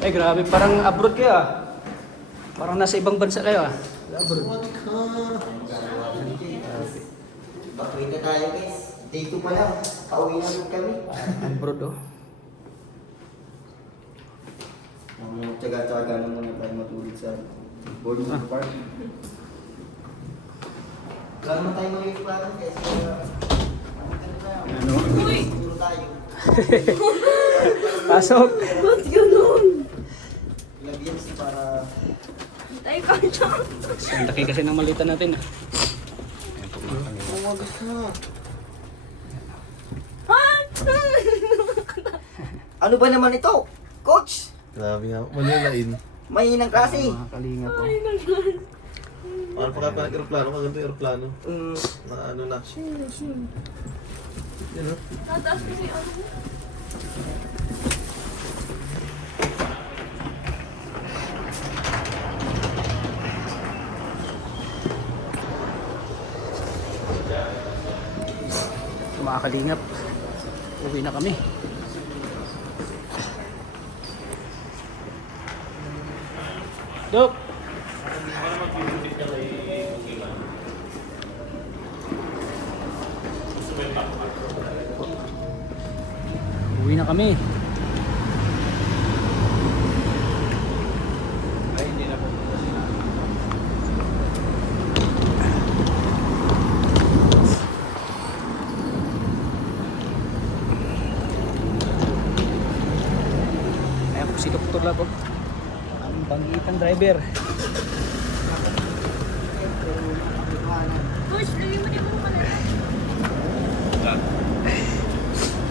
Ay, grabe. Parang abroad kayo ah. Parang nasa ibang bansa kayo ah. Abroad. Bakwin na tayo guys. Day 2 pa lang. Pauwi na rin kami. Abroad oh. Tsaga-tsaga na muna tayo matulog sa Boulevard Park. Wala naman tayo mga plano kasi Ano? siguro tayo. Pasok. Ba't ganun? Ilang years para Tay ka dyan. Ang laki kasi ng malita natin ah. umagas na. Ano ba naman ito? Coach! Grabe nga, malulain. Mahinang klase. Mga kalinga po. Ano pa ka pa aeroplano? Maganda yung aeroplano. Na ano na. Yan o. Tataas mo si ano mo. Mga kalingap. Uwi na kami. Dok! Uwi na kami. Ayan po si Dr. Labo. Ang bangitang driver. Push, lagyan mo din mo pala.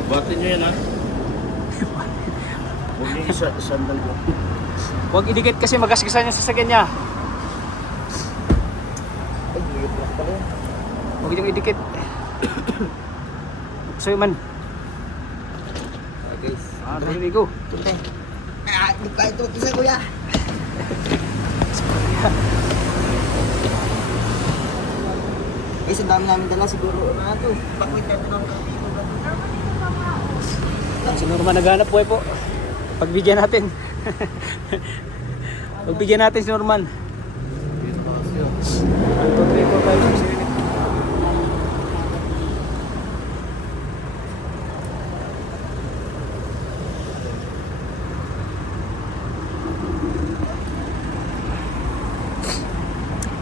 Batin nyo yan ha. Huwag niyo sandal mo. Huwag idikit kasi magasgasan niya sa sasakyan niya. Ay, liit lang pala. Huwag yung idikit. So man. Guys. Here we go. Tuntay. Di pa ito sa kuya. Guys, ang dami namin dala siguro na ito. Bakwit na ito ng Si Norman naghanap buhay po. Pagbigyan natin. Pagbigyan natin si Norman. 1, 2, 3, 4, 5, 6, 7, 8.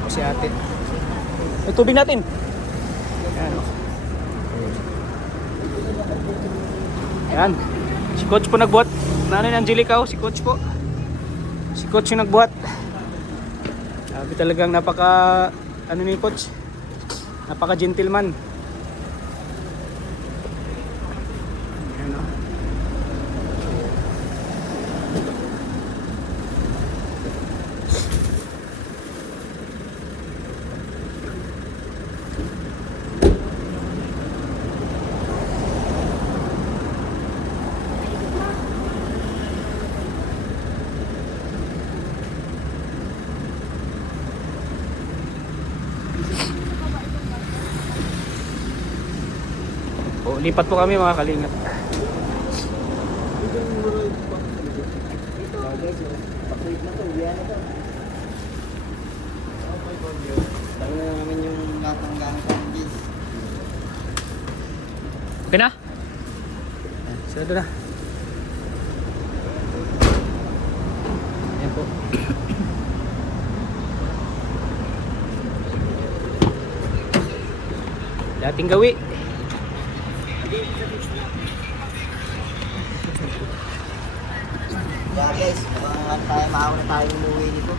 O si ate. May tubig natin. Ayan. Ayan. Si Coach po nagbuhat. Na ano yung Angelica oh, si Coach po. Si Coach yung nagbuhat. Sabi talagang napaka ano ni Coach. Napaka gentleman. Ayan oh. O, lipat po kami mga kalingap. Bakwit na ito, uwihan na ito. Dami na namin yung lahat ng gamit namin guys. Okay na? Sarado na. Ayan po. Dating gawi. Yeah guys, maawa na tayo umuwi dito.